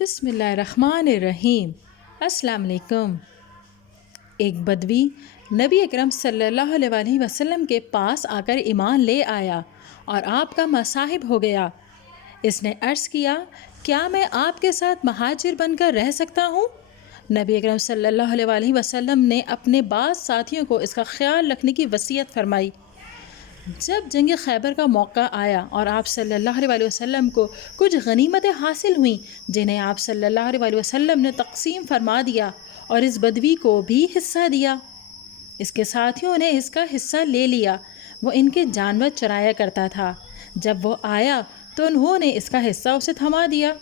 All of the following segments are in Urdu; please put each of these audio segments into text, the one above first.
بسم اللہ الرحمن الرحیم۔ السلام علیکم۔ ایک بدوی نبی اکرم صلی اللہ علیہ وآلہ وسلم کے پاس آ کر ایمان لے آیا اور آپ کا مصاحب ہو گیا۔ اس نے عرض کیا، کیا میں آپ کے ساتھ مہاجر بن کر رہ سکتا ہوں؟ نبی اکرم صلی اللہ علیہ وآلہ وسلم نے اپنے بعض ساتھیوں کو اس کا خیال رکھنے کی وصیت فرمائی۔ جب جنگ خیبر کا موقع آیا اور آپ صلی اللہ علیہ وآلہ وسلم کو کچھ غنیمتیں حاصل ہوئیں جنہیں آپ صلی اللہ علیہ وآلہ وسلم نے تقسیم فرما دیا اور اس بدوی کو بھی حصہ دیا۔ اس کے ساتھیوں نے اس کا حصہ لے لیا۔ وہ ان کے جانور چرایا کرتا تھا۔ جب وہ آیا تو انہوں نے اس کا حصہ اسے تھما دیا۔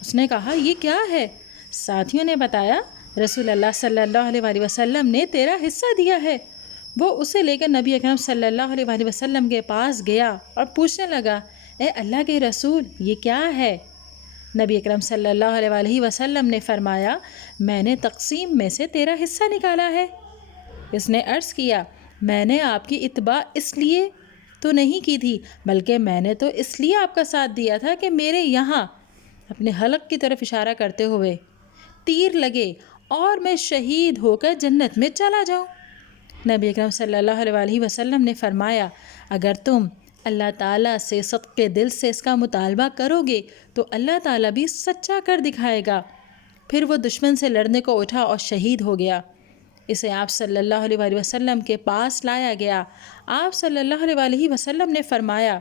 اس نے کہا، یہ کیا ہے؟ ساتھیوں نے بتایا، رسول اللہ صلی اللہ علیہ وآلہ وسلم نے تیرا حصہ دیا ہے۔ وہ اسے لے کر نبی اکرم صلی اللہ علیہ وآلہ وسلم کے پاس گیا اور پوچھنے لگا، اے اللہ کے رسول، یہ کیا ہے؟ نبی اکرم صلی اللہ علیہ وآلہ وسلم نے فرمایا، میں نے تقسیم میں سے تیرا حصہ نکالا ہے۔ اس نے عرض کیا، میں نے آپ کی اتباع اس لیے تو نہیں کی تھی، بلکہ میں نے تو اس لیے آپ کا ساتھ دیا تھا کہ میرے یہاں اپنے حلق کی طرف اشارہ کرتے ہوئے تیر لگے اور میں شہید ہو کر جنت میں چلا جاؤں۔ نبی اکرم صلی اللہ علیہ وآلہ وسلم نے فرمایا، اگر تم اللہ تعالیٰ سے صدقے دل سے اس کا مطالبہ کرو گے تو اللہ تعالیٰ بھی سچا کر دکھائے گا۔ پھر وہ دشمن سے لڑنے کو اٹھا اور شہید ہو گیا۔ اسے آپ صلی اللہ علیہ وآلہ وسلم کے پاس لایا گیا۔ آپ صلی اللہ علیہ وآلہ وسلم نے فرمایا،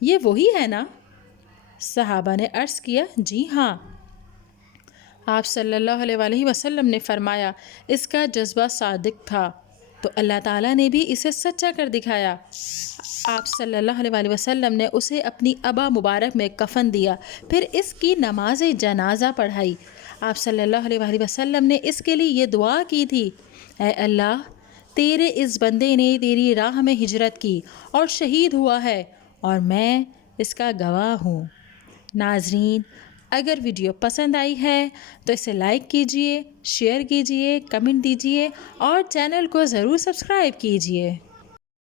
یہ وہی ہے نا؟ صحابہ نے عرض کیا، جی ہاں۔ آپ صلی اللہ علیہ وآلہ وسلم نے فرمایا، اس کا جذبہ صادق تھا تو اللہ تعالیٰ نے بھی اسے سچا کر دکھایا۔ آپ صلی اللہ علیہ وآلہ وسلم نے اسے اپنی ابا مبارک میں کفن دیا، پھر اس کی نماز جنازہ پڑھائی۔ آپ صلی اللہ علیہ وآلہ وسلم نے اس کے لیے یہ دعا کی تھی، اے اللہ، تیرے اس بندے نے تیری راہ میں ہجرت کی اور شہید ہوا ہے اور میں اس کا گواہ ہوں۔ ناظرین، اگر ویڈیو پسند آئی ہے تو اسے لائک کیجئے، شیئر کیجئے، کمنٹ دیجئے اور چینل کو ضرور سبسکرائب کیجئے۔